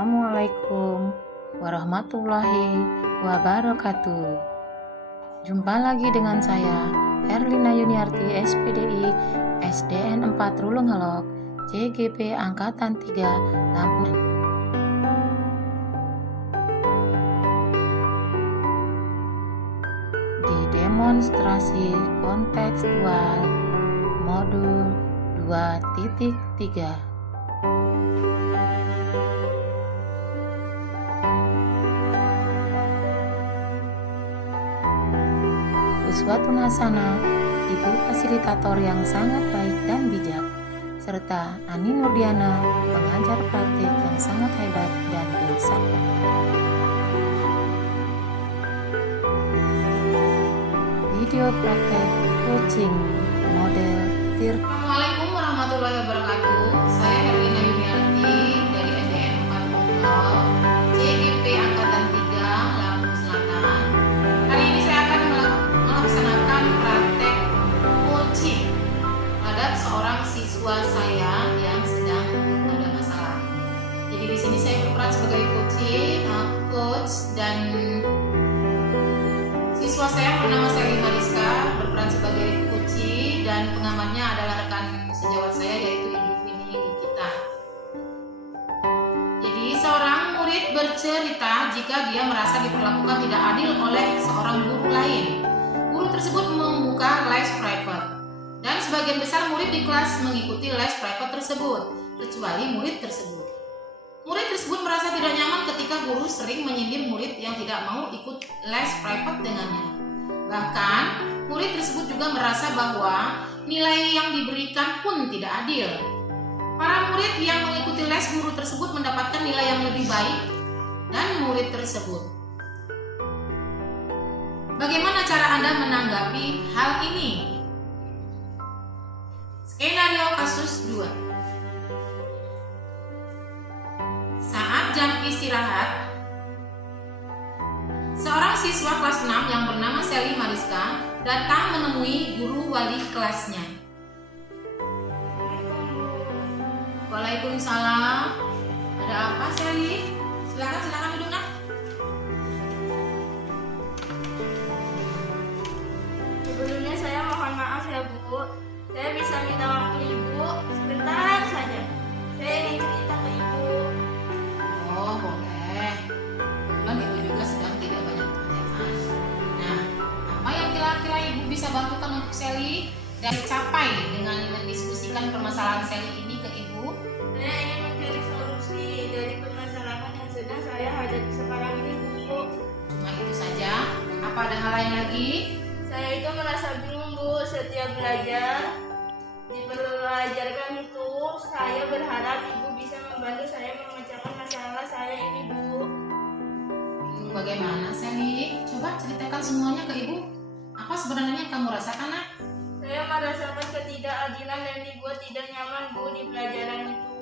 Assalamualaikum warahmatullahi wabarakatuh. Jumpa lagi dengan saya, Herlina Yuniarti, SPDI, SDN 4 Rulungalok, CGP Angkatan 3, Lampung. Di demonstrasi kontekstual modul 2.3. Uswatun hasanah, ibu fasilitator yang sangat baik dan bijak, serta Ani Nurdiana, pengajar praktik yang sangat hebat dan bersakti. Video praktek coaching model TIR. Assalamualaikum warahmatullahi wabarakatuh. Saya Herlina Yuniarti dari SDN 4 Rulungalok, CGP Angkatan 3, Lampung Selatan. Hari ini saya akan melaksanakan praktek coaching terhadap seorang siswa saya yang sedang ada masalah. Jadi di sini saya berperan sebagai coach dan siswa saya bernama Sally Mariska, berperan sebagai coach dan pengamannya adalah rekan sejawat saya yaitu Ibu Vini Nikita. Jadi seorang murid bercerita jika dia merasa diperlakukan tidak adil oleh seorang guru lain. Guru tersebut membuka les private dan sebagian besar murid di kelas mengikuti les private tersebut, kecuali murid tersebut. Murid tersebut merasa tidak nyaman ketika guru sering menyindir murid yang tidak mau ikut les private dengannya. Bahkan, murid tersebut juga merasa bahwa nilai yang diberikan pun tidak adil. Para murid yang mengikuti les guru tersebut mendapatkan nilai yang lebih baik dan murid tersebut. Bagaimana cara Anda menanggapi hal ini? Skenario kasus 2. Saat jam istirahat, seorang siswa kelas 6 yang bernama Sally Mariska datang menemui guru wali kelasnya. Waalaikumsalam. Ada apa, Sally? Silakan duduk, Nak. Sebelumnya saya mohon maaf ya Bu. Saya bisa minta waktu Ibu sebentar saja. Saya ingin cerita ke Ibu. Oh, boleh. Kebetulan Ibu juga sedang tidak banyak pekerjaan. Nah, apa yang kira-kira Ibu bisa bantukan untuk Sally dan capai dengan mendiskusikan permasalahan Sally ini ke Ibu? Saya ingin mencari solusi dari permasalahan yang sedang saya hadapi sekarang ini Bu. Cuma itu saja? Apa ada hal lain lagi? Saya itu merasa bingung Bu. Setiap dipelajarkan itu, saya berharap Ibu bisa membantu saya memecahkan masalah saya ini Bu. Bingung bagaimana, Sally? Coba ceritakan semuanya ke Ibu. Apa sebenarnya yang kamu rasakan, Nak? Saya merasakan ketidakadilan dan dibuat tidak nyaman Bu di pelajaran itu.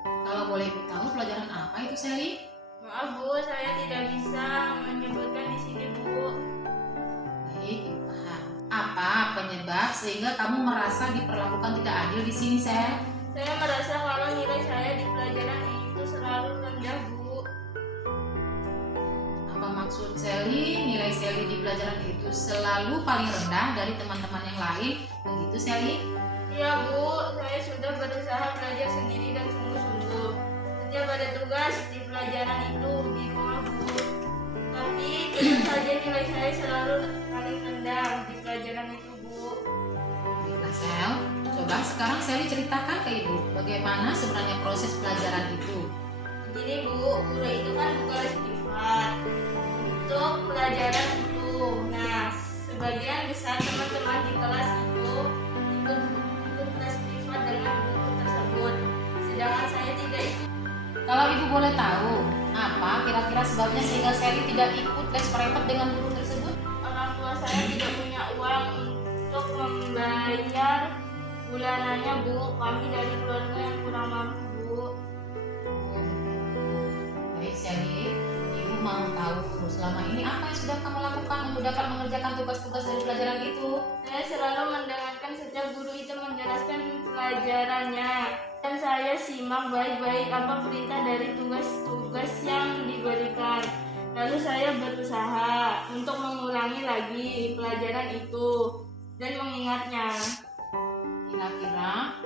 Kalau boleh Ibu tahu pelajaran apa itu, Sally? Maaf Bu, saya tidak bisa menyebutkan di sini Bu. Baik, Ibu paham. Apa penyebab sehingga kamu merasa diperlakukan tidak adil di sini, Sel? Saya merasa kalau nilai saya di pelajaran itu selalu rendah Bu. Apa maksud Sally? Nilai Sally di pelajaran itu selalu paling rendah dari teman-teman yang lain, begitu Sally? Iya Bu, saya sudah berusaha belajar sendiri dan sungguh-sungguh. Setiap ada tugas di pelajaran itu di rumah Bu. Tapi tetap saja nilai saya selalu paling rendah di pelajaran itu Bu. Baiklah Sel, coba sekarang Sally ceritakan ke Ibu bagaimana sebenarnya proses pelajaran itu. Jadi Bu, guru itu kan buka les privat untuk pelajaran itu. Nah, sebagian besar teman-teman di kelas itu ikut les privat dengan buku tersebut. Sedangkan saya tidak ikut. Kalau Ibu boleh tahu, apa kira-kira sebabnya sehingga Sally tidak ikut les private dengan guru tersebut? Orang tua saya tidak punya uang untuk membayar bulanannya Bu. Kami dari keluarga yang kurang mampu Bu. Baik Sally, Ibu mau tahu selama ini apa yang sudah kamu lakukan untuk dapat mengerjakan tugas-tugas dari pelajaran itu? Saya selalu mendengarkan setiap guru itu menjelaskan pelajarannya dan saya simak baik-baik apa perintah dari tugas-tugas yang diberikan. Lalu saya berusaha untuk mengulangi lagi pelajaran itu dan mengingatnya. Kira-kira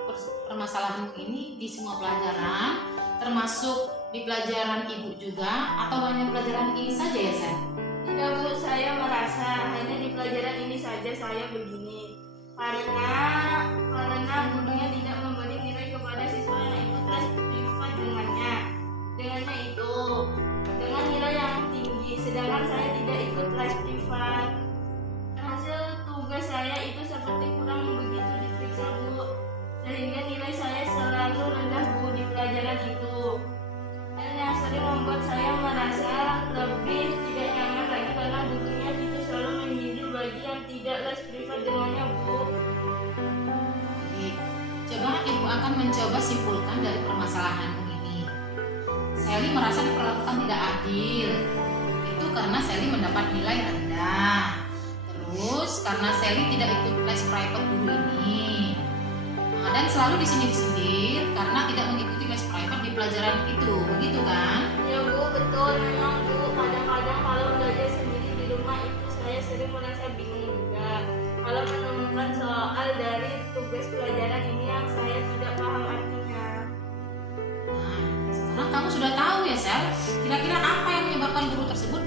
permasalahan ini di semua pelajaran, termasuk di pelajaran ibu juga, atau hanya pelajaran ini saja ya, Sel? Tidak Bu, saya merasa hanya di pelajaran ini saja saya begini. Karena gurunya tidak memberi nilai kepada siswa yang ikut les privat dengannya itu dengan nilai yang tinggi, sedangkan saya tidak ikut les privat. Hasil tugas saya itu seperti kurang begitu diperiksa Bu, sehingga nilai saya selalu rendah Bu di pelajaran itu. Dan yang sering membuat saya merasa lebih tidak nyaman lagi karena gurunya itu selalu menyindir bagi yang tidak les privat dengannya Bu. Baik, coba ibu akan mencoba simpulkan dari permasalahanmu ini. Sally merasa diperlakukan tidak adil. Itu karena Sally mendapat nilai rendah. Terus karena Sally tidak ikut les private dulu ini. Dan selalu disindir-sindir karena tidak mengikuti les private di pelajaran itu, begitu kan? Ya Bu, betul memang Bu. Kadang-kadang kalau belajar sendiri di rumah itu saya sering merasa bingung juga. Kalau menemukan soal dari tugas pelajaran ini yang saya tidak paham artinya. Nah, sekarang kamu sudah tahu ya, Sel, kira-kira apa yang menyebabkan guru tersebut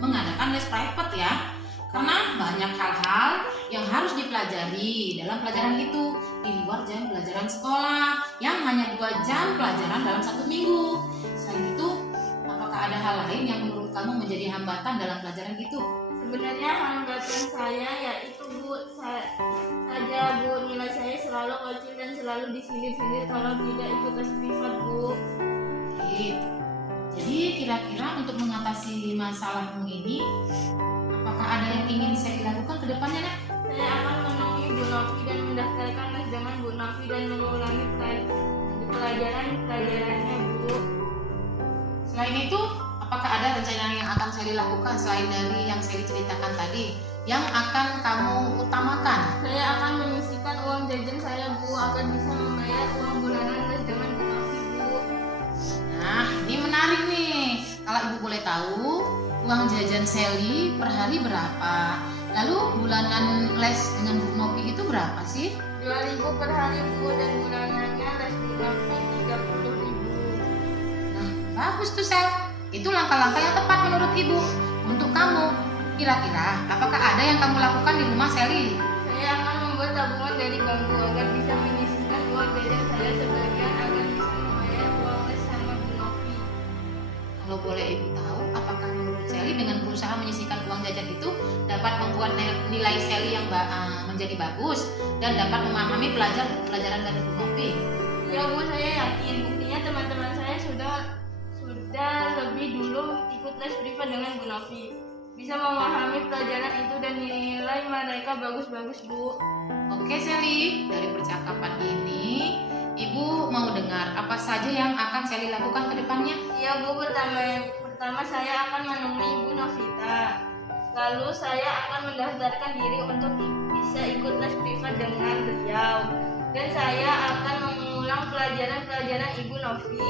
mengadakan les private ya? Karena banyak hal-hal yang harus dipelajari dalam pelajaran itu di luar jam pelajaran sekolah yang hanya 2 jam pelajaran dalam 1 minggu. Selain itu, apakah ada hal lain yang menurut kamu menjadi hambatan dalam pelajaran itu? Sebenarnya hambatan saya yaitu Bu, saja Bu, nilai saya selalu kecil dan selalu disindir-sindir kalau tidak ikut les privat Bu. Baik. Jadi kira-kira untuk mengatasi masalahmu ini, apakah ada yang ingin saya lakukan ke depannya, Nak? Saya akan menemui Bu Novi dan mendaftarkan les dengan Bu Novi dan mengulangi pelajaran-pelajarannya Bu. Selain itu, apakah ada rencana yang akan saya lakukan selain dari yang saya ceritakan tadi, yang akan kamu utamakan? Saya akan menyisihkan uang jajan saya Bu agar bisa membayar uang bulanan les dengan Bu Novi Bu. Nah, ini menarik nih. Kalau ibu boleh tahu, uang jajan Sally per hari berapa? Lalu bulanan les dengan Bu Novi itu berapa sih? 2.000 per hari Bu, dan bulanannya les Bu Novi 30.000. Nah, bagus tuh, Sel. Itu langkah-langkah yang tepat menurut ibu. Untuk kamu, kira-kira apakah ada yang kamu lakukan di rumah Sally? Saya akan membuat tabungan dari bambu agar bisa menyisihkan uang jajan saya sebagian agar bisa membayar uang les sama Bu Novi. Kalau boleh ibu tahu, apakah menurut Sally dengan berusaha menyisihkan uang jajan itu dapat membuat nilai Sally yang menjadi bagus dan dapat memahami pelajaran dari Bu Novi? Ya Bu, saya yakin. Buktinya teman-teman saya sudah lebih dulu ikut les privat dengan Bu Novi. Bisa memahami pelajaran itu dan nilai mereka bagus-bagus Bu. Oke Sally, dari percakapan ini ibu mau dengar apa saja yang akan Sally lakukan ke depannya? Iya Bu, pertama saya akan menemui Bu Novita. Lalu saya akan mendaftarkan diri untuk bisa ikut les privat dengan beliau. Dan saya akan mengulang pelajaran-pelajaran Ibu Novi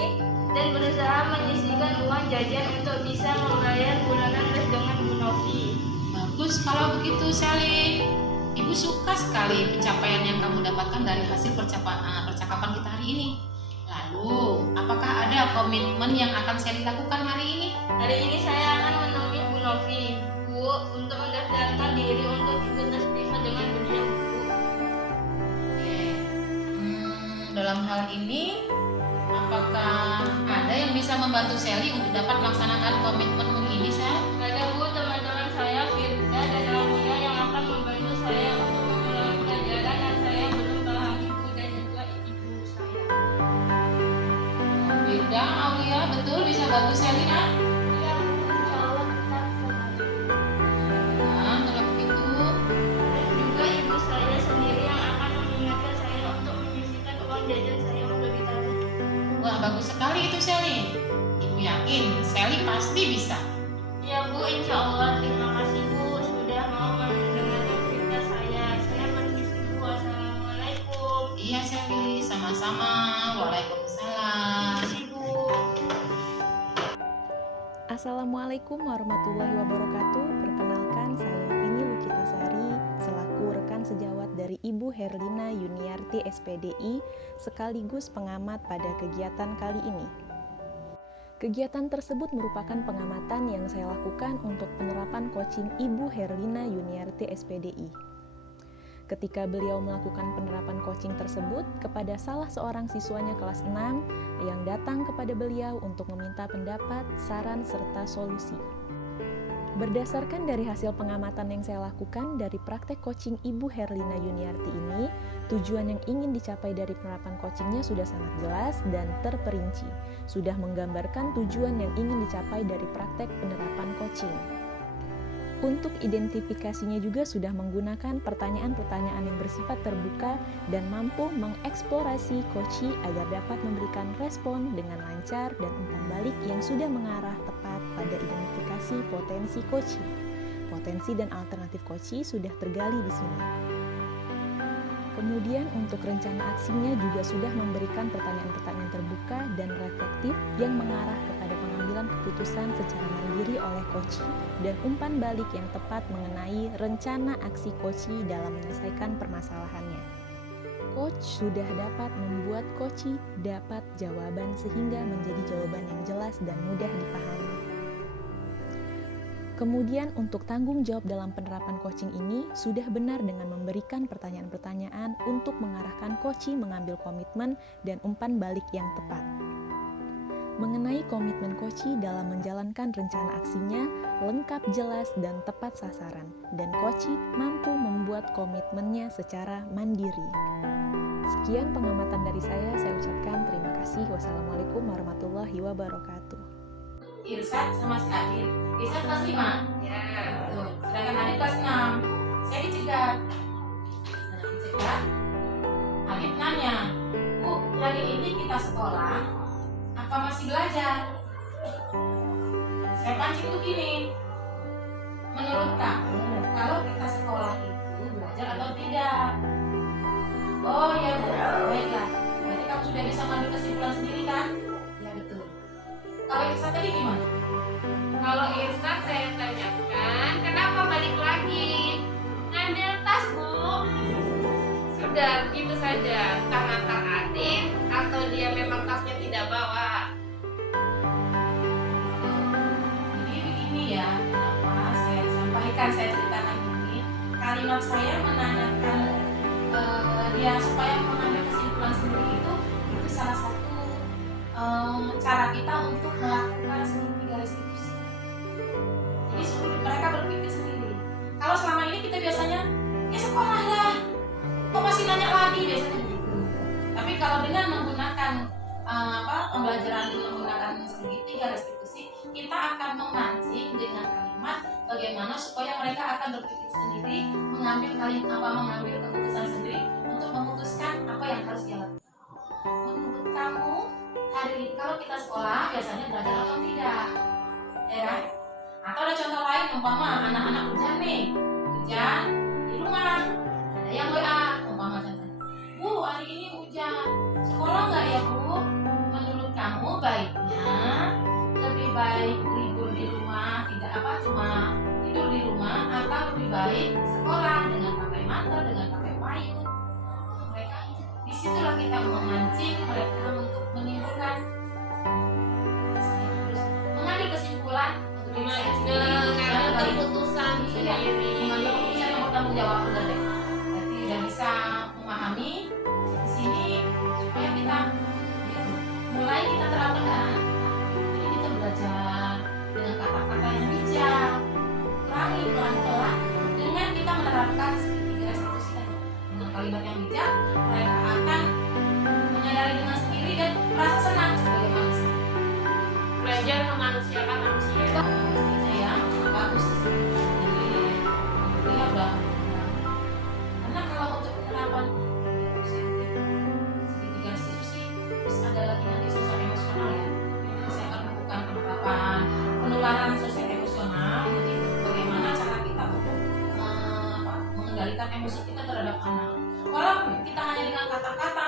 dan berusaha menyisihkan uang jajan untuk bisa membayar bulanan les dengan Bu Novi. Bagus kalau begitu Sally. Ibu suka sekali pencapaian yang kamu dapatkan dari hasil percakapan kita hari ini. Lalu, apakah ada komitmen yang akan Sally lakukan hari ini? Hari ini saya akan menemui Bu Novi, Bu, untuk mendaftarkan diri untuk ikut les privat dengan beliau, Bu. Oke. Dalam hal ini, apakah ada yang bisa membantu Sally untuk dapat melaksanakan komitmenmu ini, Sally? Ada Bu, teman-teman saya Firda dan Aulia yang akan membantu saya untuk mengulangi pelajaran yang saya belum pahami Bu, dan juga ibu saya. Beda, Aulia, betul bisa bantu Sally, Nak? Iya Bu, insya Allah kita bisa bantu. Nah, kalau begitu, Dan juga ibu saya sendiri yang akan mengingatkan saya untuk menyisihkan uang jajan saya untuk ditabung. wah bagus sekali itu Sally. Ibu yakin Sally pasti bisa. Iya Bu, insya Allah. Terima kasih Bu sudah mau mendengarkan cerita saya. Saya permisi Bu. Wassalamualaikum. Iya Sally, sama-sama. Waalaikumsalam. Assalamualaikum warahmatullahi wabarakatuh. Perkenalkan, saya Vini Lukitasari selaku rekan sejawat dari Ibu Herlina Yuniarti SPDI sekaligus pengamat pada kegiatan kali ini. Kegiatan tersebut merupakan pengamatan yang saya lakukan untuk penerapan coaching Ibu Herlina Yuniarti SPDI. Ketika beliau melakukan penerapan coaching tersebut kepada salah seorang siswanya kelas 6 yang datang kepada beliau untuk meminta pendapat, saran, serta solusi. Berdasarkan dari hasil pengamatan yang saya lakukan dari praktek coaching Ibu Herlina Yuniarti ini, tujuan yang ingin dicapai dari penerapan coachingnya sudah sangat jelas dan terperinci, sudah menggambarkan tujuan yang ingin dicapai dari praktek penerapan coaching. Untuk identifikasinya juga sudah menggunakan pertanyaan-pertanyaan yang bersifat terbuka dan mampu mengeksplorasi coachee agar dapat memberikan respon dengan lancar dan umpan balik yang sudah mengarah tepat pada identifikasi potensi coachee. Potensi dan alternatif coachee sudah tergali di sini. Kemudian untuk rencana aksinya juga sudah memberikan pertanyaan-pertanyaan terbuka dan reflektif yang mengarah kepada pengambilan keputusan secara mandiri oleh coachee dan umpan balik yang tepat mengenai rencana aksi coachee dalam menyelesaikan permasalahannya. Coach sudah dapat membuat coachee dapat jawaban sehingga menjadi jawaban yang jelas dan mudah dipahami. Kemudian untuk tanggung jawab dalam penerapan coaching ini sudah benar dengan memberikan pertanyaan-pertanyaan untuk mengarahkan coachee mengambil komitmen dan umpan balik yang tepat. Mengenai komitmen coachee dalam menjalankan rencana aksinya lengkap, jelas, dan tepat sasaran, dan coachee mampu membuat komitmennya secara mandiri. Sekian pengamatan dari saya ucapkan terima kasih. Wassalamualaikum warahmatullahi wabarakatuh. Irsad sama si Adit. Irsad kelas 5? Ya. Tuh. Sedangkan Adit kelas 6. Saya dicegat. Adit nanya, Bu, hari ini kita sekolah apa masih belajar? Saya pancing tuh gini, menurut kamu kalau kita sekolah itu belajar atau tidak? Oh ya Bu, baiklah. Berarti kamu sudah bisa mengambil kesimpulan sendiri kan? Ya betul. Kalau Irsad tadi gimana? Kalau Irsad saya tanyakan, kenapa balik lagi? Ngambil tas, Bu. Sudah, begitu saja. Entah ngantar adik atau dia memang tasnya tidak bawa. Jadi begini ya, kenapa saya sampaikan, saya ceritakan ini. Kalimat saya menanyakan dia supaya mengambil kesimpulan sendiri itu salah satu cara kita untuk melakukan tiga restitusi. Jadi suruh mereka berpikir sendiri. Kalau selama ini kita biasanya ya sekolah lah, kok masih nanya lagi, biasanya gitu. Tapi kalau dengan menggunakan pembelajaran menggunakan segitiga restitusi, kita akan memancing dengan kalimat bagaimana supaya mereka akan berpikir sendiri, mengambil keputusan sendiri untuk memutuskan apa yang harus dia lakukan. Menurut kamu hari ini kalau kita sekolah biasanya belajar atau tidak, ya kan? Atau ada contoh lain, umpama anak-anak hujan nih, hujan di rumah, ada yang WA, umpama contohnya, Bu, hari ini hujan, sekolah nggak ya Bu? Menurut kamu baiknya lebih baik libur di rumah, tidak cuma tidur di rumah, atau lebih baik sekolah dengan pakai mantel, dengan pakai payung? Mereka disitulah kita memancing mereka untuk menimbulkan harus mengambil kesimpulan untuk diri saya sendiri, Mengambil keputusan sendiri. mengambil keputusan yang bertanggung jawab. Berarti sudah bisa memahami di sini supaya kita mulai kita terapkan ke anak. Jadi kita belajar dengan kata-kata yang bijak, kurangi pelan-pelan dengan kita menerapkan segitiga restitusi tadi. Dengan kalimat yang bijak, mereka akan menyadari dengan sendiri dan merasa senang sebagai manusia. Belajar memanusiakan manusia. Pastinya ya, bagus. Jadi dia udah. Karena kalau untuk penerapan segitiga restitusi, terus ada lagi nanti sosial emosional ya. Jadi saya akan melakukan penerapan penularan sosial emosional. Jadi bagaimana cara kita untuk mengendalikan emosi kita terhadap anak. Walaupun kita hanya dengan kata-kata,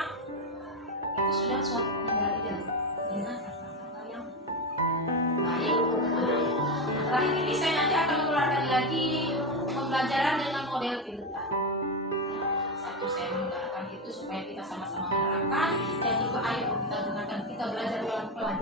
itu sudah suatu kendali dengan kata-kata yang baik untuk anak. pembelajaran dengan model filter. Satu, saya menggunakan itu supaya kita sama-sama menerapkan. Yang kedua, ayo kita gunakan, kita belajar pelan-pelan.